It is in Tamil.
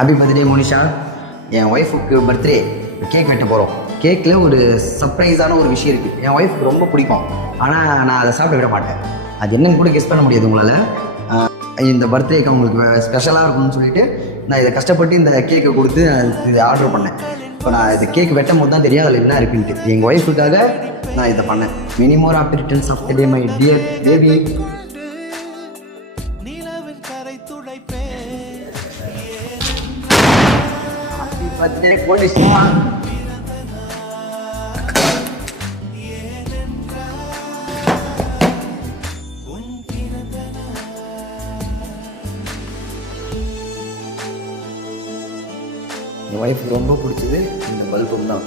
Happy birthday Monisha. என் ஒய்ஃபுக்கு பர்த்டே கேக் வெட்ட போகிறோம். கேக்கில் ஒரு சர்ப்ரைஸான ஒரு விஷயம் இருக்குது. என் ஒய்ஃபுக்கு ரொம்ப பிடிக்கும், ஆனால் நான் அதை சாப்பிட விட மாட்டேன். அது என்னன்னு கூட கெஸ் பண்ண முடியாது உங்களால். இந்த பர்த்டேக்கு அவங்களுக்கு ஸ்பெஷலாக இருக்கும்னு சொல்லிட்டு நான் இதை கஷ்டப்பட்டு இந்த கேக்கை கொடுத்து இதை ஆர்டர் பண்ணேன். இப்போ நான் இது கேக் வெட்டும் போது தான் தெரியாது அதில் என்ன இருக்குன்ட்டு. எங்கள் ஒய்ஃபுக்காக நான் இதை பண்ணேன். Many more happy returns of the day my dear baby. Happy birthday Monisha. என் ஒய்ஃபுக்கு ரொம்ப பிடிச்சது இந்த பல்பும் தான்.